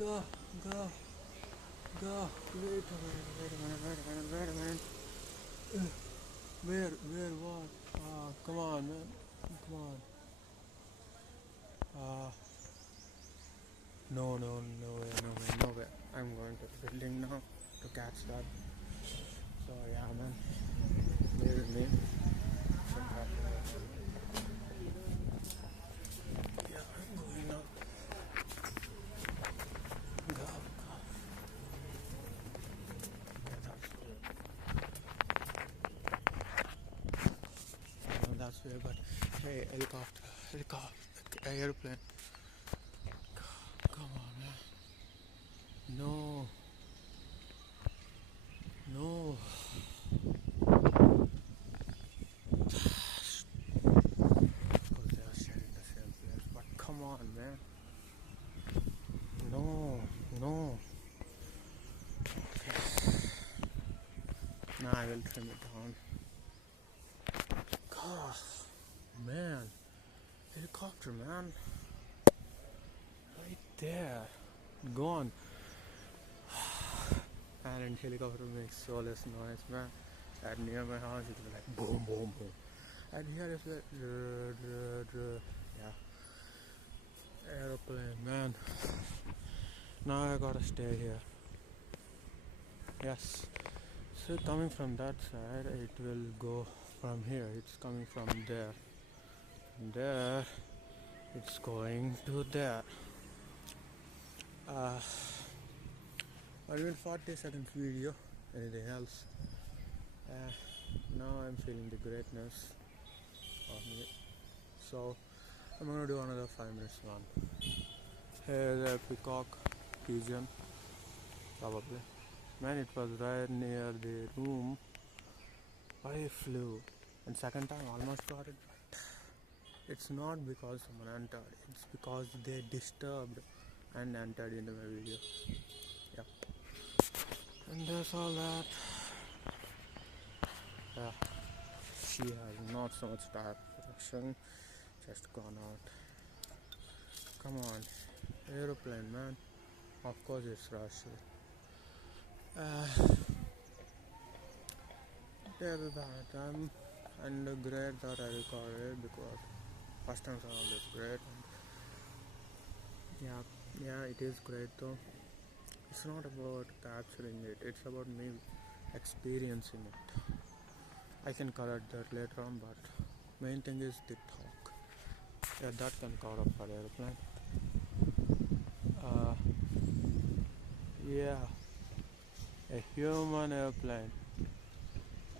Go, go, go. Wait a minute. Where, what? Come on, man. Come on. No way. I'm going to the building now to catch that. So, yeah, man. Bear with me. Yeah, I'm going now. Go. That's weird, but hey, helicopter, airplane. Come on, man. No. Because they are sharing the same place. But come on, man. No. Okay. Now I will trim it down. God, man. Helicopter, man. Right there. Gone. And helicopter makes so less noise, man. At near my house it was like boom, boom, boom. And here is like yeah, aeroplane, man. Now I gotta stay here. Yes. So coming from that side, it will go from here. It's coming from there. There, it's going to there. I will 40 seconds video. Anything else? Now I'm feeling the greatness of me. So I'm gonna do another 5 minutes one. Here's a peacock, pigeon, probably. Man, it was right near the room. I flew, and second time almost got it. But it's not because someone entered. It's because they disturbed and entered into my video. Yeah. And that's all that. Yeah. She has not so much tire protection. Just gone out. Come on. Aeroplane, man. Of course it's Russia. Yeah, that time and great that I recorded because first time sound is great. Yeah, it is great though. It's not about capturing it, it's about me experiencing it. I can correct that later on, but main thing is the talk. Yeah, that can cover up for airplane. Yeah, a human airplane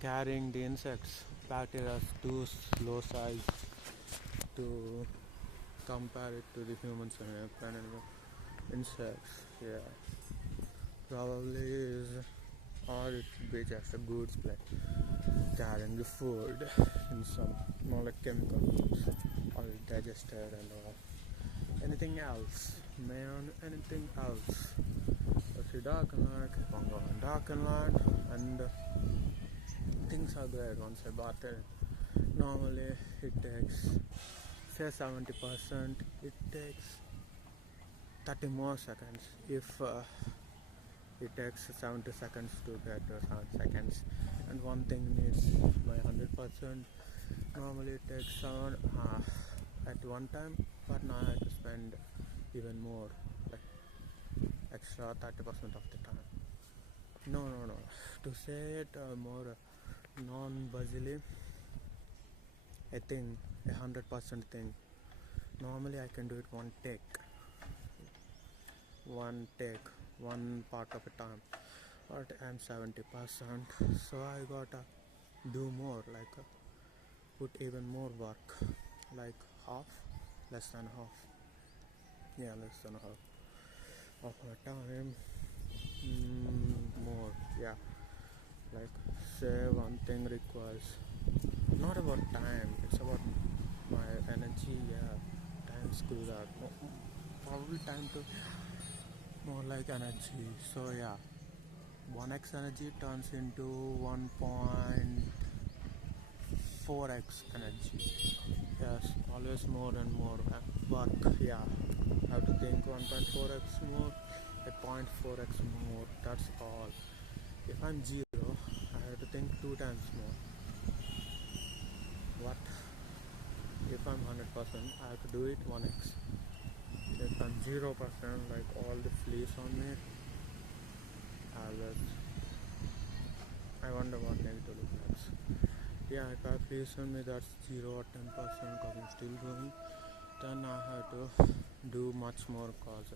carrying the insects. Bacteria is too slow size to compare it to the humans and airplane and insects. Yeah, probably is, or it should be just a goods plane carrying the food in some more like chemical goods or digested and all. Anything else, man? Anything else? See dark and light, keep on going dark and light, and things are great once I bought it. Normally it takes say 70%, it takes 30 more seconds. If it takes 70 seconds to get to 7 seconds, and one thing needs my 100%. Normally it takes 7 at one time, but now I have to spend even more, like extra 30% of the time. No. To say it more non-buzzily, I think 100% thing. Normally I can do it one part of a time, but I'm 70%, so I gotta do more, like put even more work, like less than half of my time. More, yeah, like say one thing requires not about time, it's about my energy. Yeah, time screw that. Probably time to more like energy. So yeah, 1x energy turns into 1.4x energy. Yes, always more and more work. Yeah, have to think 1.4x more 0.4x more, that's all. If I'm 0, I have to think 2 times more. What? If I'm 100%, I have to do it 1x. If I'm 0%, like all the fleas on me, I wonder what negative looks like. Yeah, if I have fleas on me, that's 0 or 10% because I'm still growing. Then I have to do much more because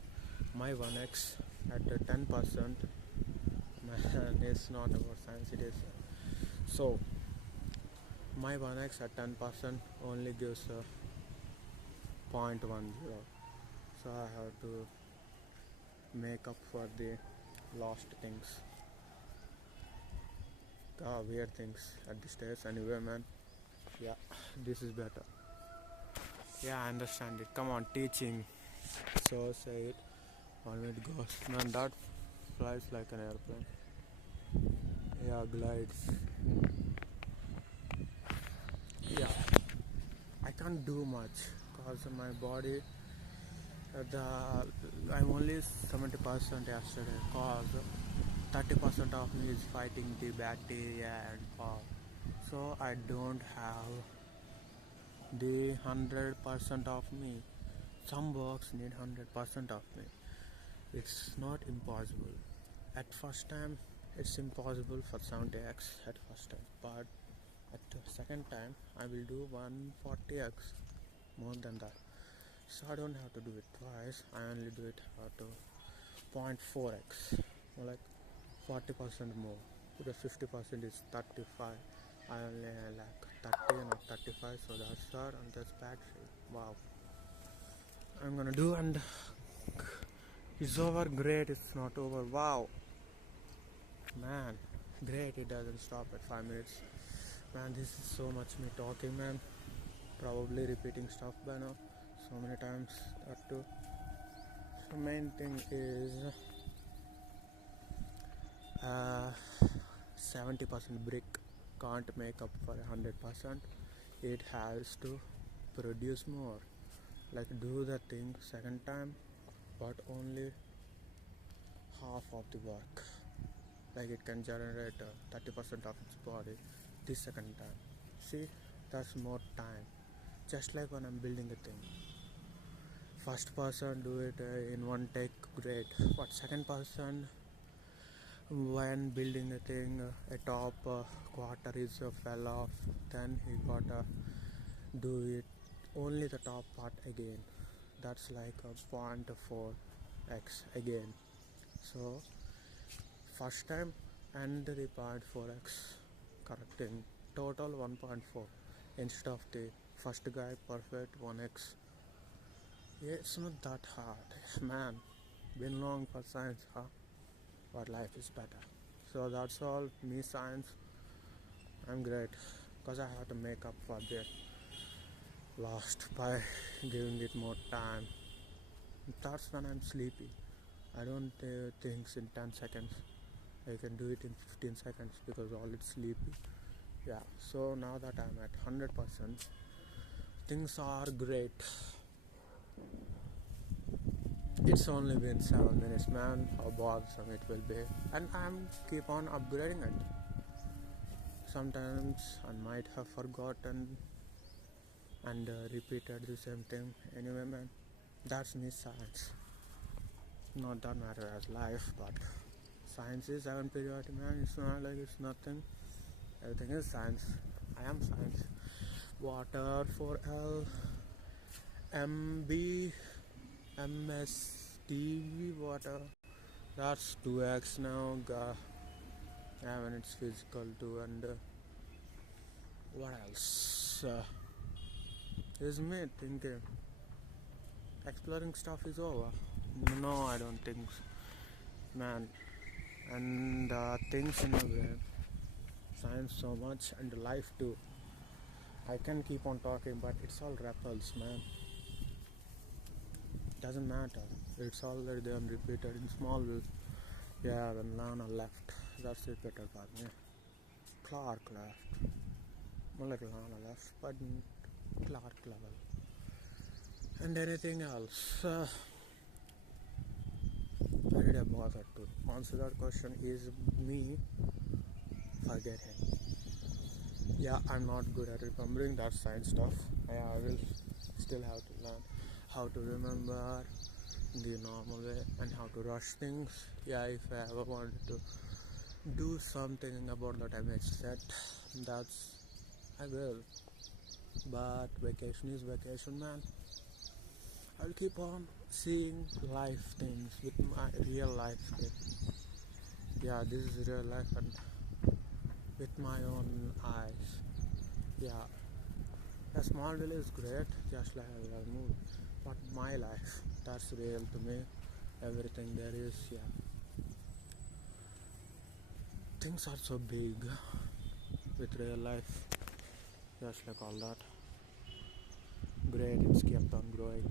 my 1x at the 10%, man, it's not about science, it is. So my 1x at 10% only gives a 0.10. So I have to make up for the lost things, weird things at the stage. Anyway, man, yeah, this is better. Yeah, I understand it. Come on, teaching. So say it. On it goes. Man, that flies like an airplane. Yeah, glides. Yeah, I can't do much because my body, I'm only 70% yesterday cause 30% of me is fighting the bacteria and all. So I don't have the 100% of me. Some works need 100% of me. It's not impossible. At first time, it's impossible for 70x at first time, but at the second time, I will do 140x, more than that. So I don't have to do it twice. I only do it at 0.4x, like 40% more. Because 50% is 35. I only like 30 or 35, so that's hard and that's battery. Wow. I'm gonna do, and it's over. Great, it's not over. Wow. Man, great, it doesn't stop at 5 minutes. Man, this is so much me talking, man. Probably repeating stuff by now so many times, that too. The main thing is 70% brick can't make up for 100%. It has to produce more, like do the thing second time but only half of the work. Like it can generate 30% of its body the second time. See, that's more time. Just like when I'm building a thing, first person do it in one take, great, but second person, when building a thing, a top quarter is fell off, then he gotta do it only the top part again. That's like a 0.4x again. So first time and the 0.4x correcting, total 1.4 instead of the first guy perfect 1x. Yeah, it's not that hard. Man, been long for science, huh? But life is better. So that's all. Me science, I'm great because I have to make up for the lost by giving it more time. That's when I'm sleepy. I don't do things in 10 seconds. I can do it in 15 seconds because all it's sleepy. Yeah, so now that I'm at 100%, things are great. It's only been 7 minutes, man. How bothersome it will be. And I'm keep on upgrading it. Sometimes I might have forgotten and repeated the same thing. Anyway, man, that's me science. Not that matter as life, but science is 7 period, man. It's not like it's nothing. Everything is science. I am science. Water for L, MB, MSD, water. That's 2x now. Yeah, when it's physical too. And what else? Is me thinking exploring stuff is over. No, I don't think so, man. And things in a way, science so much and life too. I can keep on talking, but it's all rappels, man. Doesn't matter. It's already there and repeated in small ways. Yeah, when Lana left, that's it better for me. Clark left. Not like Lana left, but Clark level. And anything else? I read a book answer that question is me forgetting. Yeah, I'm not good at remembering that science stuff. Yeah, I will still have to learn how to remember the normal way and how to rush things. Yeah, if I ever wanted to do something about that image set, that's I will. But vacation is vacation, man. I'll keep on seeing life things with my real life kid. Yeah, this is real life and with my own eyes. Yeah, a small village is great, just like a real movie. But my life, that's real to me. Everything there is, yeah. Things are so big with real life, just like all that. Great, it's kept on growing.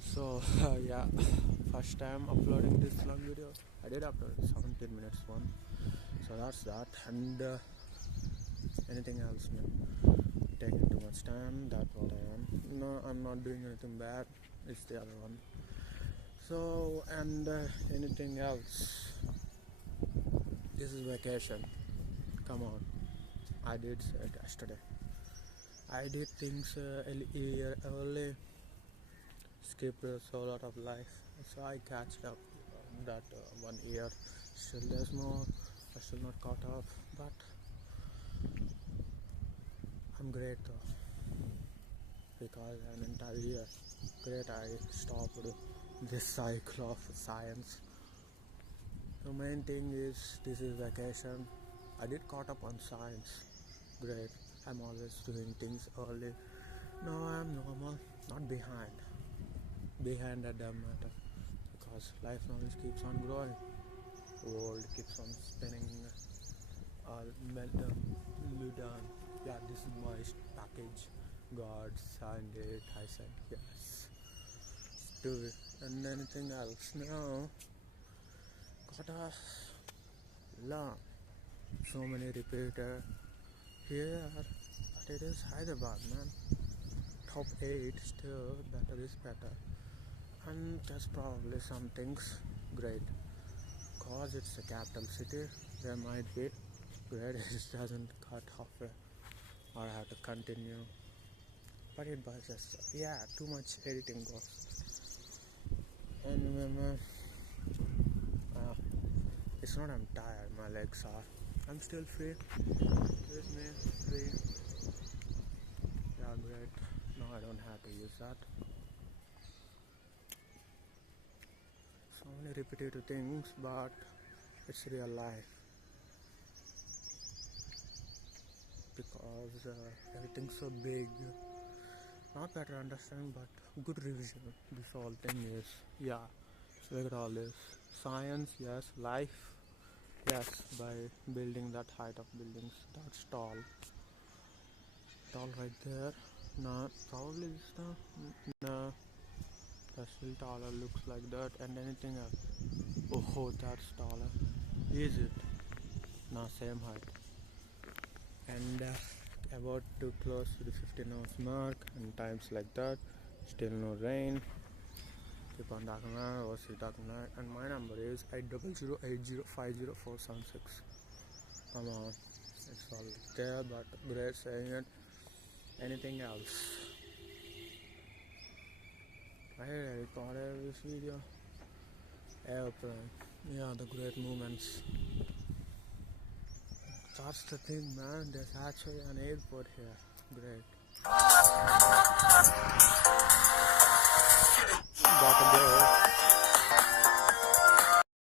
So yeah, first time uploading this long video. I did upload 17 minutes one, so that's that. And anything else, man? Taking too much time, that's what I am. No, I'm not doing anything bad, it's the other one. So, and anything else? This is vacation, come on. I did say it yesterday. I did things a year early, skipped so lot of life, so I catch up that 1 year. Still there's more, I still not caught up, but I'm great though, because an entire year, great I stopped this cycle of science. The main thing is this is vacation. I did caught up on science, great. I'm always doing things early. No, I'm normal, not behind. Behind that damn matter, because life knowledge keeps on growing, world keeps on spinning. Ludan. Yeah, this is my package. God signed it. I said yes. Let's do it. And anything else? No. Gotta learn. So many repeater here, but it is Hyderabad, man. Top 8 still better is better. And there's probably some things great. Cause it's a capital city, there might be great. It doesn't cut halfway or I have to continue. But it buzzes. Yeah, too much editing goes. And remember, it's not I'm tired, my legs are. I'm still free. With me, free. Yeah, great. No, I don't have to use that. So many repetitive things, but it's real life. Because everything's so big. Not better understand, but good revision. This whole thing is, yeah, look at all this. Science, yes. Life, yes. By building that height of buildings, that's tall. Tall right there. No, probably this the, no, that's still taller, looks like that. And anything else? Oh, that's taller. Is it? No, same height. And about to close to the 15 hours mark, and times like that, still no rain. Keep on talking now, or see talking now, and my number is 800805047 Come on, it's all there, but great saying it. Anything else? I recorded this video. Airplane, yeah, the great moments. That's the thing, man. There's actually an airport here. Great.